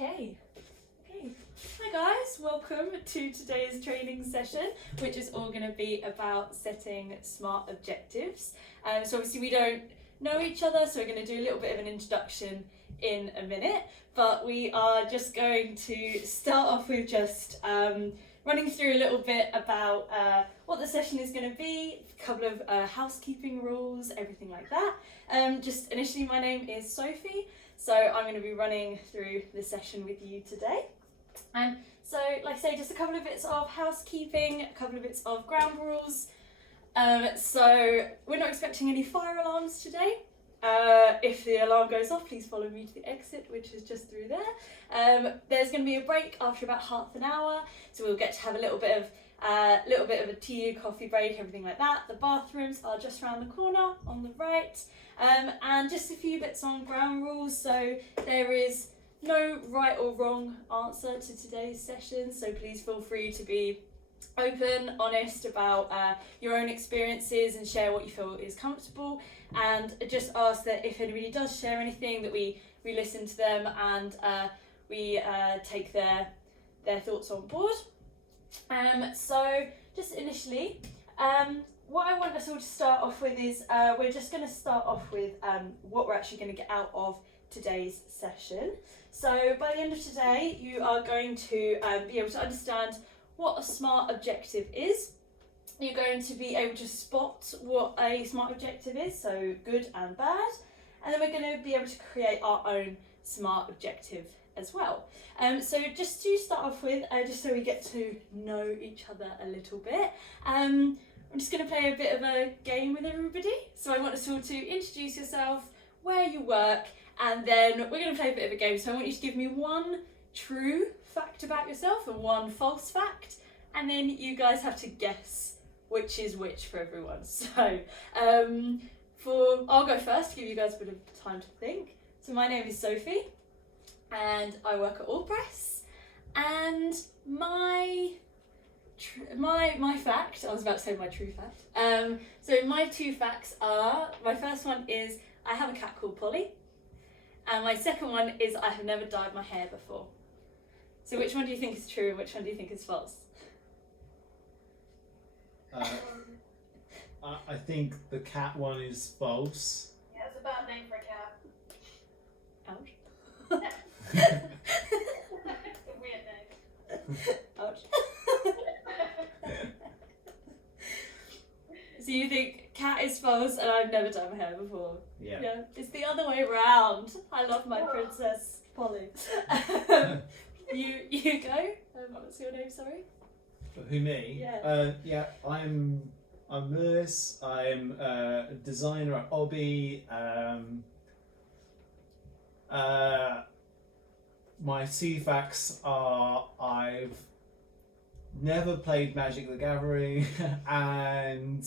Okay. Hi guys, welcome to today's training session, which is all going to be about setting SMART objectives. So obviously we don't know each other, so we're going to do a little bit of an introduction in a minute, but we are just going to start off with just running through a little bit about what the session is going to be, a couple of housekeeping rules, everything like that. Just initially, my name is Sophie, so I'm going to be running through the session with you today. So, like I say, just a couple of bits of housekeeping, a couple of bits of ground rules. So we're not expecting any fire alarms today. If the alarm goes off, please follow me to the exit, which is just through there. There's going to be a break after about half an hour, so we'll get to have a little bit of a tea, coffee break, everything like that. The bathrooms are just around the corner on the right, and just a few bits on ground rules. So there is no right or wrong answer to today's session, so please feel free to be open, honest about your own experiences and share what you feel is comfortable, and just ask that if anybody does share anything that we listen to them and we take their thoughts on board. So just initially, what I want us all to start off with is we're just going to start off with what we're actually going to get out of today's session. So by the end of today, you are going to be able to understand what a SMART objective is. You're going to be able to spot what a SMART objective is, so good and bad, and then we're going to be able to create our own SMART objective as well. So just to start off with, just so we get to know each other a little bit, I'm just going to play a bit of a game with everybody. So I want us all to introduce yourself, where you work, and then we're going to play a bit of a game. So I want you to give me one true fact about yourself and one false fact, and then you guys have to guess which is which for everyone. So I'll go first to give you guys a bit of time to think. So my name is Sophie and I work at All Press, and my fact, I was about to say my true fact, so my two facts are, my first one is I have a cat called Polly, and my second one is I have never dyed my hair before. So which one do you think is true and which one do you think is false? I think the cat one is false. Yeah, it's a bad name for a cat. Ouch. It's a weird name. Ouch. So you think cat is false and I've never done my hair before? Yeah. Yeah, it's the other way around. I love my princess Polly. You go. What's your name? Sorry. Who, me? Yeah. Yeah. I'm Lewis. I'm a designer at Hobby. My two facts are I've never played Magic the Gathering, and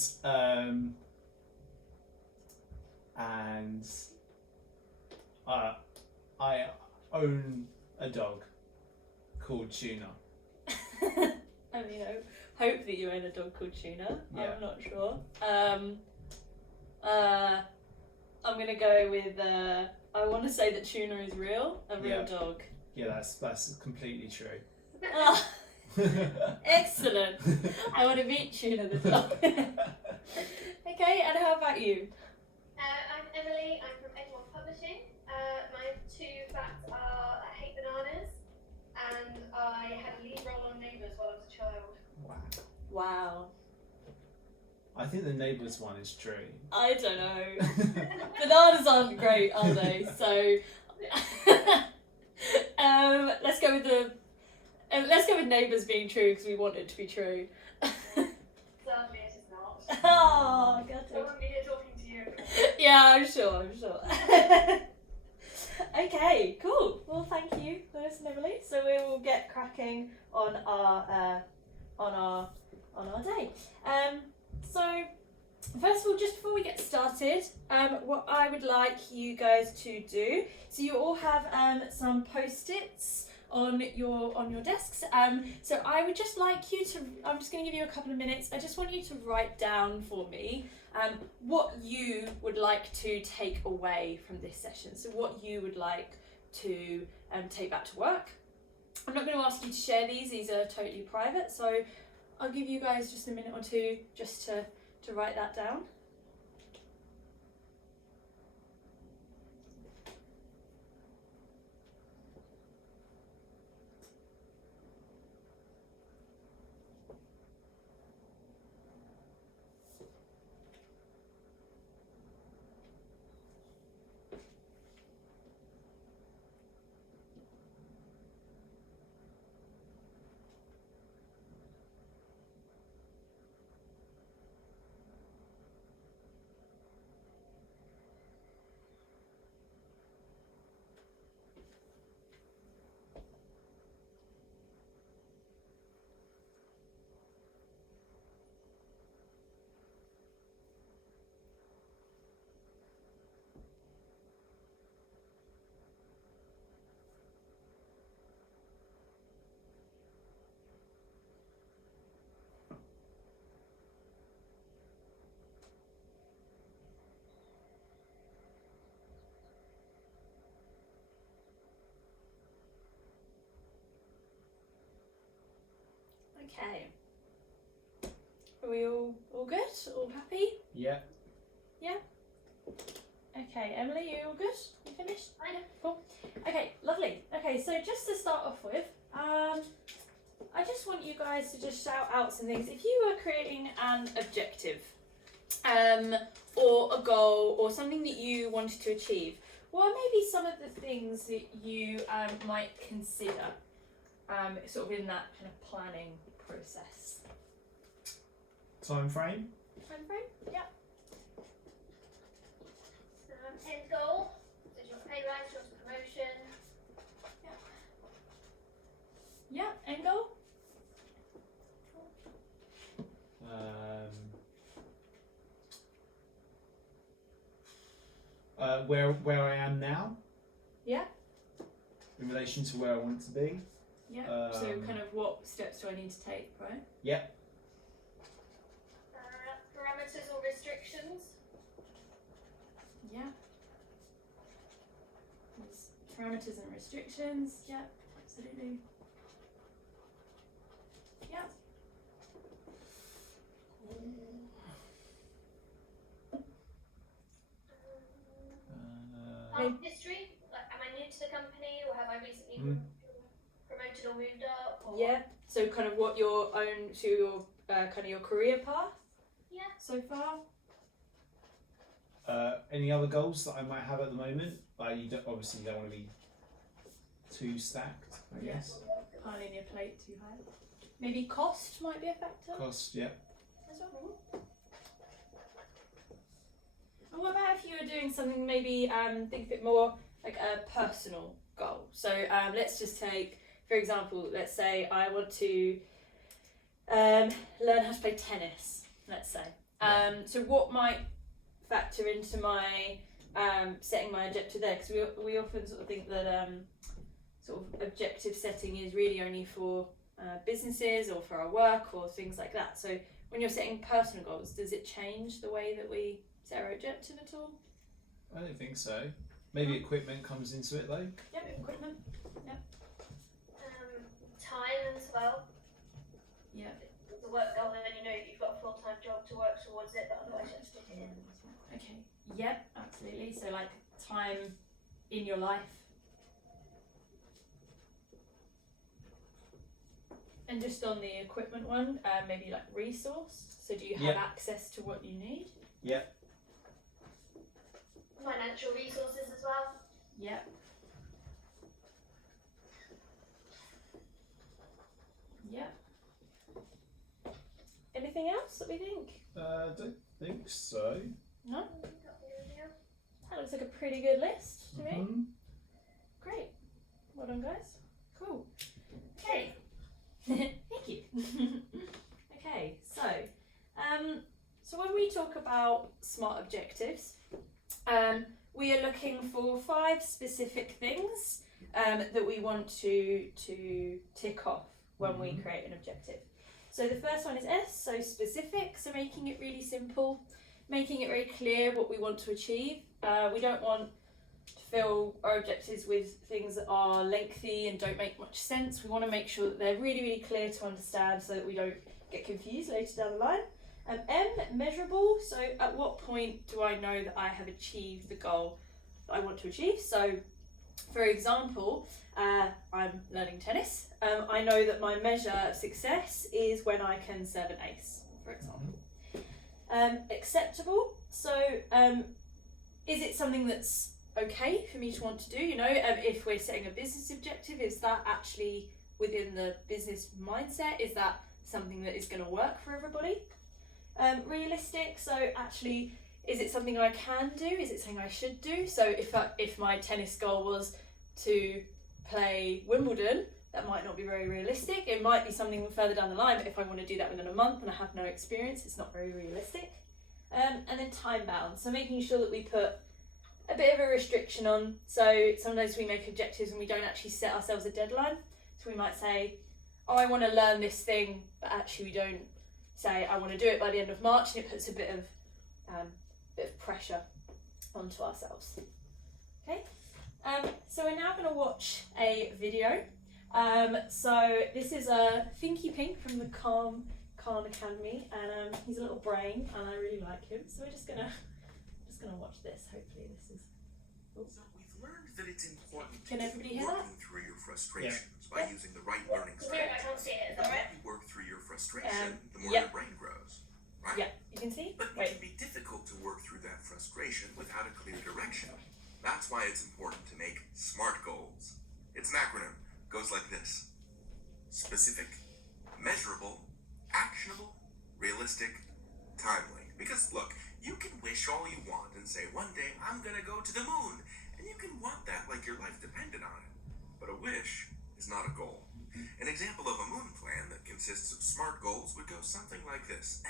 I own a dog called Tuna. I mean, I hope that you own a dog called Tuna. Yeah. I'm not sure. I'm gonna go with. I want to say that Tuna is real, a real Yeah. dog. Yeah, that's completely true. Oh, excellent. I want to meet Tuna the dog. Okay, and how about you? I'm Emily. I'm from Egmont Publishing. My two facts are I hate bananas and I had a lead role on Neighbours while I was a child. Wow. Wow. I think the Neighbours one is true. I don't know. Bananas aren't great, are they? So, let's go with Neighbours being true because we want it to be true. Sadly, it is not. Oh, got I it. wouldn't be here talking to you. Yeah, I'm sure. Okay, cool. Well, thank you, Lewis and Emily. So we will get cracking on our day. So first of all, just before we get started, what I would like you guys to do. So you all have some post-its on your desks. So I would just like you to. I'm just going to give you a couple of minutes. I just want you to write down for me what you would like to take away from this session. So what you would like to take back to work. I'm not going to ask you to share these are totally private, so I'll give you guys just a minute or two just to write that down. Okay. Are we all good? All happy? Yeah. Yeah? Okay, Emily, you all good? You finished? I know. Cool. Okay, lovely. Okay, so just to start off with, I just want you guys to just shout out some things. If you were creating an objective, or a goal, or something that you wanted to achieve, what are maybe some of the things that you might consider, sort of in that kind of planning process? Time frame? Time frame? Yeah. End goal. So do you want a pay rise? Do you want a promotion? Yeah, end goal? Where I am now Yeah. in relation to where I want to be. Yeah. So kind of what steps do I need to take, right? Yeah. Parameters or restrictions? Yeah. There's parameters and restrictions. Yeah, absolutely. Yeah. History? Like, am I new to the company, or have I recently promoted or moved up? Or... Yeah. So kind of what your own to your kind of your career path. Yeah. So far. Any other goals that I might have at the moment? Like you don't, obviously you don't want to be too stacked, I Yeah. guess. Piling your plate too high. Maybe cost might be a factor Cost, yeah. as well. And what about if you were doing something maybe think of it more like a personal goal? So let's just take, for example, let's say I want to learn how to play tennis, let's say. So what might factor into my setting my objective there? Because we often sort of think that sort of objective setting is really only for businesses or for our work or things like that. So when you're setting personal goals, does it change the way that we set our objective at all? I don't think so. Maybe equipment comes into it though. Yep, equipment. Time as well. Yeah. The work goal, then you know you've got a full-time job to work towards it, but otherwise you have to stick it in. Okay. Yep, absolutely. So like time in your life. And just on the equipment one, maybe like resource. So do you have access to what you need? Yeah. Financial resources as well. Yep. Yep. Anything else that we think? Don't think so. No? That looks like a pretty good list to me. Great. Well done, guys. Cool. Okay. Thank you. Okay, so when we talk about SMART objectives, we are looking for 5 specific things that we want to tick off when we create an objective. So the first one is S, so specific, so making it really simple, making it very clear what we want to achieve. We don't want fill our objectives with things that are lengthy and don't make much sense. We want to make sure that they're really, really clear to understand so that we don't get confused later down the line. M, measurable. So at what point do I know that I have achieved the goal that I want to achieve? So for example, I'm learning tennis. I know that my measure of success is when I can serve an ace, for example. Acceptable. So is it something that's okay for me to want to do? You know, if we're setting a business objective, is that actually within the business mindset? Is that something that is going to work for everybody? Realistic. So actually, is it something I can do? Is it something I should do? So if my tennis goal was to play Wimbledon, that might not be very realistic. It might be something further down the line, but if I want to do that within a month and I have no experience, it's not very realistic. And then time bound. So making sure that we put a bit of a restriction on. So sometimes we make objectives and we don't actually set ourselves a deadline. So we might say, oh, I want to learn this thing, but actually we don't say I want to do it by the end of March, and it puts a bit of pressure onto ourselves. Okay, so we're now going to watch a video. So this is a Thinky Pink from the Khan Academy, and he's a little brain, and I really like him. So we're just gonna watch this. Hopefully this is. So we've learned that it's important Can to everybody keep hear that? working through your frustrations by using the right learning It's weird, I strategies. can't see it. Is The that more right? you work through your frustration, the more yep. your brain grows. Right? Yeah, you can see. But it Wait. can be difficult to work through that frustration without a clear direction. That's why it's important to make SMART goals. It's an acronym. Goes like this: specific, measurable, actionable, realistic, timely. Because look, you can wish all you want and say, one day I'm gonna go to the moon. And you can want that like your life depended on it. But a wish is not a goal. An example of a moon plan that consists of SMART goals would go something like this.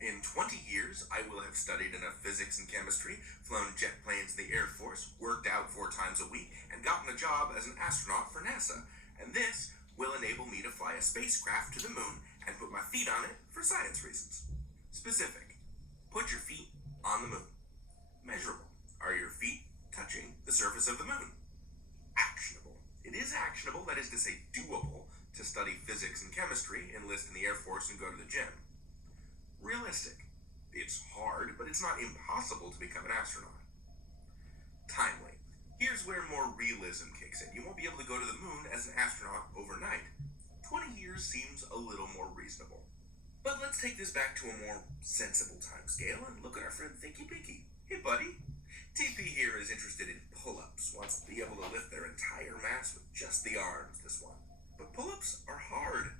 In 20 years, I will have studied enough physics and chemistry, flown jet planes in the Air Force, worked out 4 times a week, and gotten a job as an astronaut for NASA. And this will enable me to fly a spacecraft to the moon and put my feet on it for science reasons. Specific. Put your feet on the moon. Measurable. Are your feet touching the surface of the moon? Actionable. It is actionable, that is to say doable, to study physics and chemistry, enlist in the Air Force, and go to the gym. Realistic. It's hard, but it's not impossible to become an astronaut. Timely. Here's where more realism kicks in. You won't be able to go to the moon as an astronaut overnight. 20 years seems a little more reasonable. But let's take this back to a more sensible time scale and look at our friend Thinky Pinky. Hey buddy. TP here is interested in pull-ups, wants to be able to lift their entire mass with just the arms, this one. But pull-ups are hard.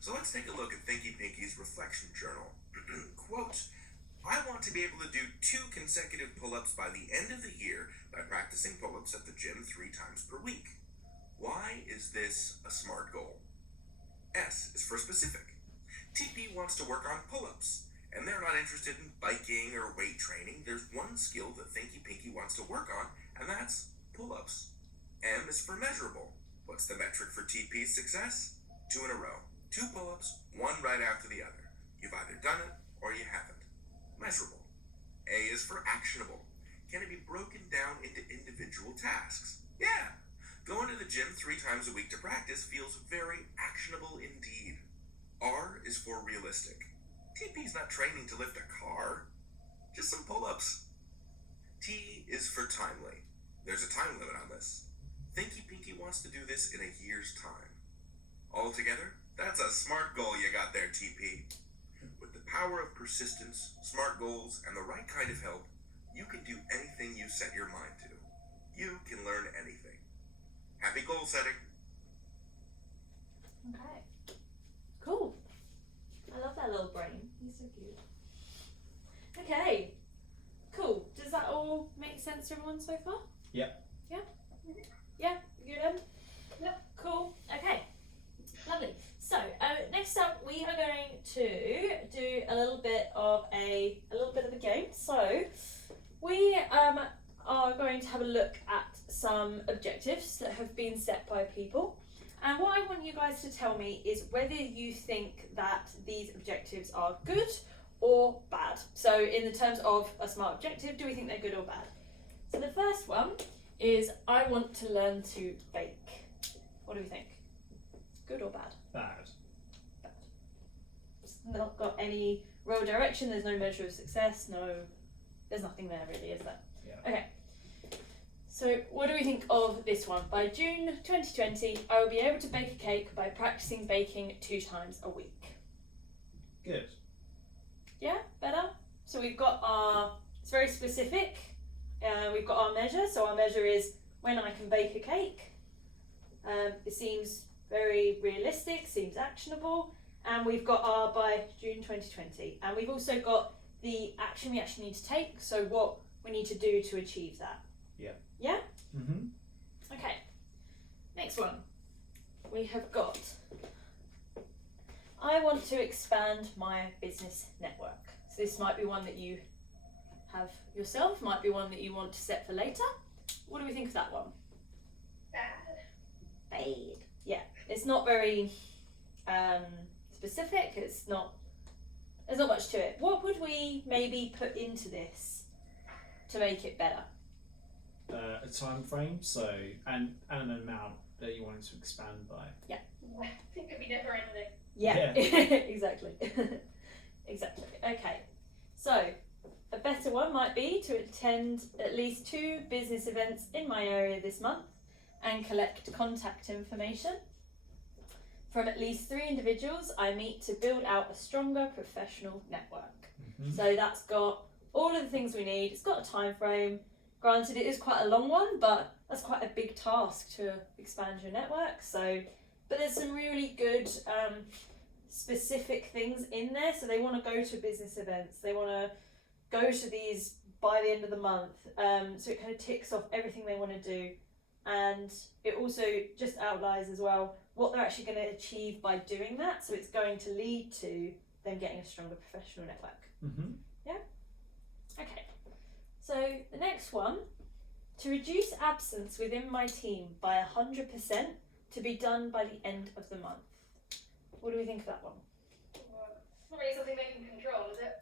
So let's take a look at Thinky Pinky's reflection journal. Quote, I want to be able to do 2 consecutive pull-ups by the end of the year by practicing pull-ups at the gym 3 times per week. Why is this a SMART goal? S is for specific. TP wants to work on pull-ups, and they're not interested in biking or weight training. There's one skill that Thinky Pinky wants to work on, and that's pull-ups. M is for measurable. What's the metric for TP's success? 2 in a row. 2 pull-ups, 1 right after the other. You've either done it or you haven't. Measurable. A is for actionable. Can it be broken down into individual tasks? Yeah. Going to the gym 3 times a week to practice feels very actionable indeed. R is for realistic. TP's not training to lift a car, just some pull-ups. T is for timely. There's a time limit on this. Thinky Pinky wants to do this in a year's time. Altogether, that's a SMART goal you got there, TP. With the power of persistence, SMART goals, and the right kind of help, you can do anything you set your mind to. You can learn anything. Happy goal setting. Okay. Cool. I love that little brain. He's so cute. Okay. Cool. Does that all make sense to everyone so far? Yep. Yeah? Yeah? Good then? Yep. Cool. Okay. Lovely. So next up we are going to do a little bit of a game. So we are going to have a look at some objectives that have been set by people. And what I want you guys to tell me is whether you think that these objectives are good or bad. So in the terms of a SMART objective, do we think they're good or bad? So the first one is I want to learn to bake. What do we think? Good or bad? Bad. Bad. It's not got any real direction, there's no measure of success, there's nothing there really, is there? Yeah. Okay. So what do we think of this one? By June 2020, I will be able to bake a cake by practicing baking 2 times a week. Good. Yeah, better? So we've got it's very specific. We've got our measure. So our measure is when I can bake a cake. It seems very realistic, seems actionable. And we've got our by June 2020. And we've also got the action we actually need to take. So what we need to do to achieve that. Yeah. Yeah? Mm-hmm. Okay. Next one. We have got I want to expand my business network. So this might be one that you have yourself, might be one that you want to set for later. What do we think of that one? Bad. Yeah, it's not very specific. There's not much to it. What would we maybe put into this to make it better? A time frame, so and an amount that you wanted to expand by. It could be never ending. Yeah. Exactly. Exactly. Okay. So a better one might be to attend at least 2 business events in my area this month and collect contact information from at least 3 individuals I meet to build out a stronger professional network. Mm-hmm. So that's got all of the things we need. It's got a time frame. Granted, it is quite a long one, but that's quite a big task to expand your network. So, but there's some really good specific things in there. So they want to go to business events. They want to go to these by the end of the month. So it kind of ticks off everything they want to do. And it also just outlines as well what they're actually going to achieve by doing that. So it's going to lead to them getting a stronger professional network. Mm-hmm. Okay. So the next one, to reduce absence within my team by 100% to be done by the end of the month. What do we think of that one? It's not really something they can control, is it?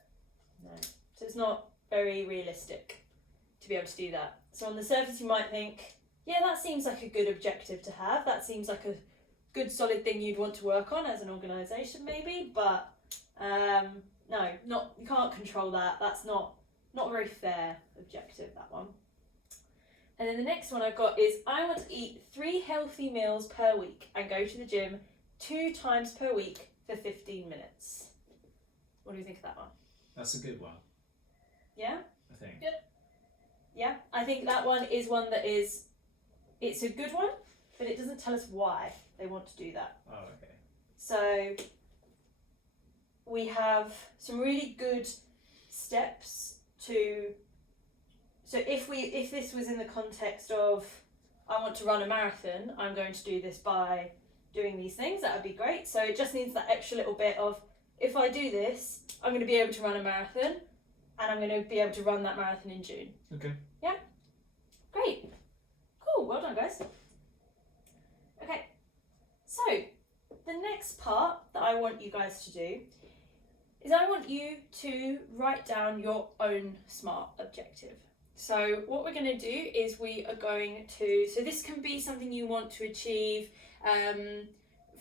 No. So it's not very realistic to be able to do that. So on the surface you might think, yeah, that seems like a good objective to have. That seems like a good solid thing you'd want to work on as an organisation maybe, but no, you can't control that. That's not a very fair objective, that one. And then the next one I've got is I want to eat 3 healthy meals per week and go to the gym 2 times per week for 15 minutes. What do you think of that one? That's a good one, Yeah? I think. Yeah, I think that one is one that it's a good one, but it doesn't tell us why they want to do that. Oh, okay. So we have some really good steps to, so if this was in the context of I want to run a marathon, I'm going to do this by doing these things, that would be great. So it just needs that extra little bit of, if I do this, I'm going to be able to run a marathon, and I'm going to be able to run that marathon in June. Okay. Yeah? Great. Cool, well done guys. Okay, so the next part that I want you guys to do is I want you to write down your own SMART objective. So what we're going to do is we are going to, so this can be something you want to achieve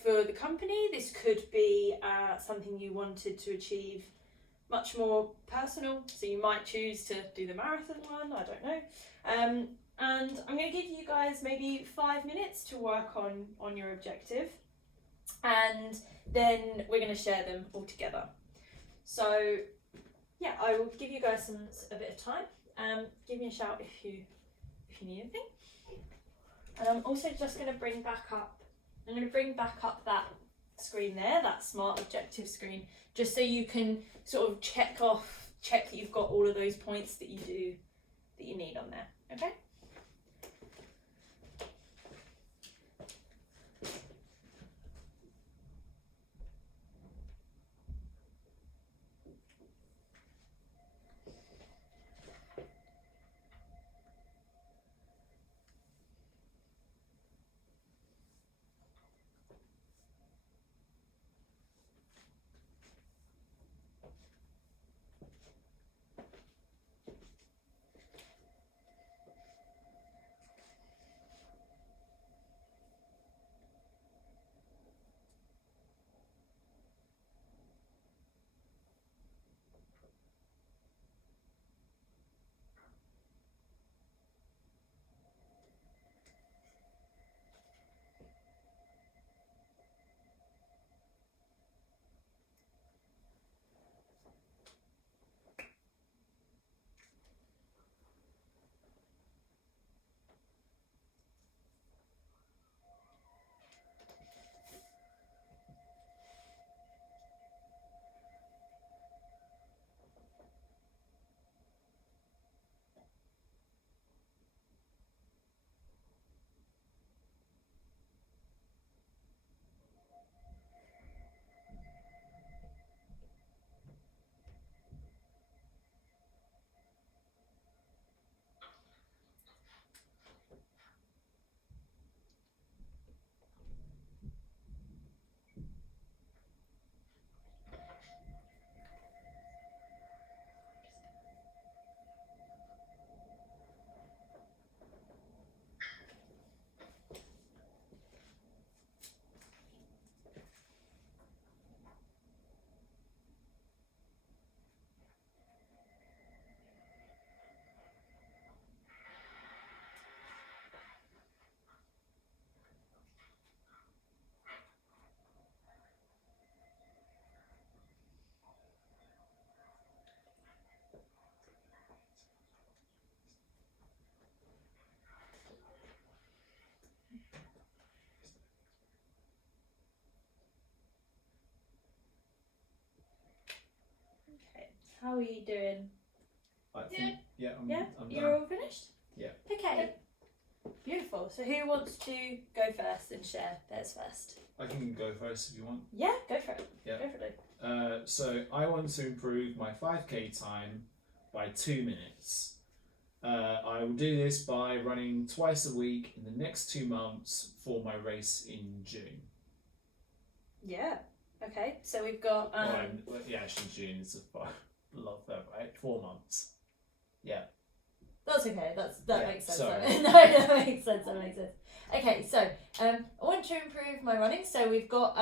for the company. This could be something you wanted to achieve much more personal. So you might choose to do the marathon one, I don't know. And I'm going to give you guys maybe 5 minutes to work on your objective. And then we're going to share them all together. So yeah, I will give you guys a bit of time. Give me a shout if you need anything. And I'm also just going to bring back up that screen there, that SMART objective screen, just so you can sort of check that you've got all of those points that you need on there. Okay? How are you doing? I think, yeah, I'm You're done. all finished? Yeah. Okay. Beautiful. So who wants to go first and share theirs first? I can go first if you want. Yeah, go for it. Yeah. Go for it. So I want to improve my 5k time by 2 minutes. I will do this by running twice a week in the next 2 months for my race in June. Yeah. Okay. So we've got Actually June is a lot further, right? 4 months. Yeah. That's okay. That Yeah, makes sense. sorry. No, that makes sense. That makes sense. Okay, so I want to improve my running. So we've got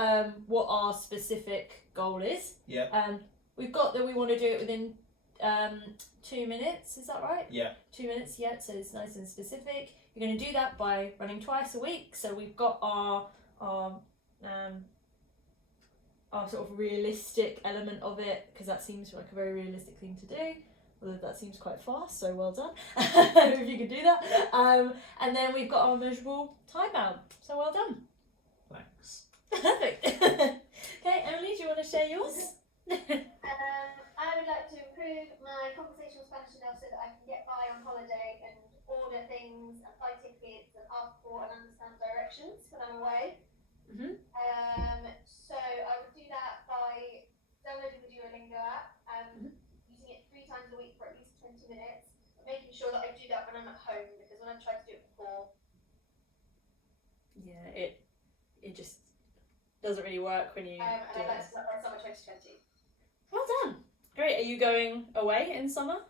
what our specific goal is. Yeah. We've got that we want to do it within 2 minutes. Is that right? Yeah. 2 minutes. Yeah. So it's nice and specific. You're going to do that by running twice a week. So we've got our sort of realistic element of it, because that seems like a very realistic thing to do. Although that seems quite fast, so well done if you could do that. And then we've got our measurable time bound, so well done. Thanks. Perfect. Okay, Emily, do you want to share yours? I would like to improve my conversational Spanish enough so that I can get by on holiday and order things and buy tickets and ask for and understand directions when I'm away. Mhm. So I would do that by downloading the Duolingo app and using it 3 times a week for at least 20 minutes, but making sure that I do that when I'm at home, because when I've tried to do it before, Yeah, it just doesn't really work when you and do I'd like it. to start by summer 2020. Well done. Great. Are you going away in summer?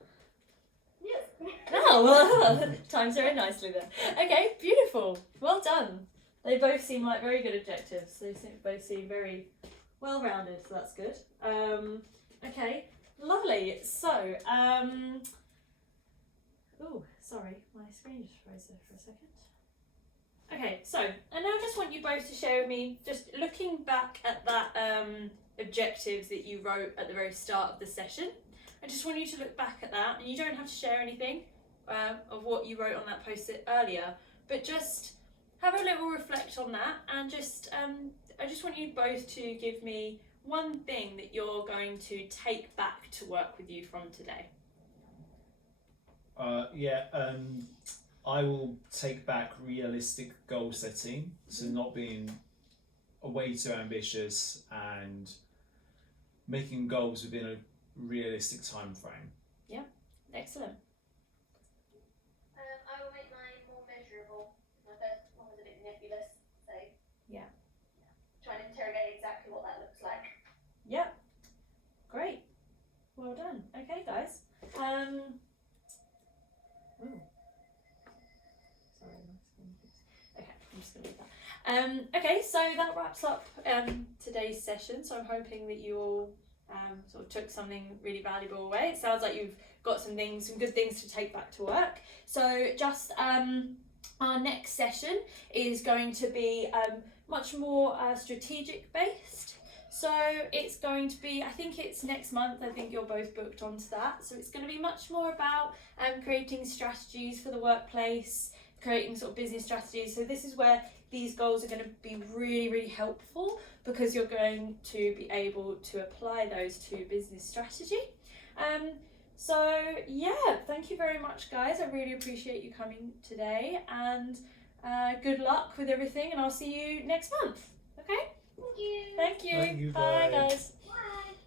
Yes. Oh, well, times very nicely then. Okay, beautiful. Well done. They both seem like very good objectives. They both seem very well rounded, so that's good. Okay, lovely. So, oh, sorry, my screen just froze there for a second. Okay, so, and now I just want you both to share with me, just looking back at that objectives that you wrote at the very start of the session. I just want you to look back at that, and you don't have to share anything of what you wrote on that post-it earlier, but just have a little reflect on that, and just I just want you both to give me one thing that you're going to take back to work with you from today. I will take back realistic goal setting, so not being way too ambitious and making goals within a realistic time frame. Yeah, excellent. I will make mine more measurable. My first one was a bit nebulous, so Yeah. try and interrogate exactly what that looks like. Yep. Great. Well done. Okay, guys. Ooh. Sorry, my screen keeps. Okay, I'm just gonna leave that. Okay, so that wraps up today's session. So I'm hoping that you all sort of took something really valuable away. It sounds like you've got some good things to take back to work. So just our next session is going to be much more strategic based. So it's going to be, I think it's next month, I think you're both booked onto that. So it's going to be much more about creating strategies for the workplace, creating sort of business strategies. So this is where these goals are going to be really, really helpful, because you're going to be able to apply those to business strategy. So yeah, thank you very much, guys. I really appreciate you coming today, and good luck with everything, and I'll see you next month. Okay? Thank you. Thank you. Thank you, Bye, bye. guys.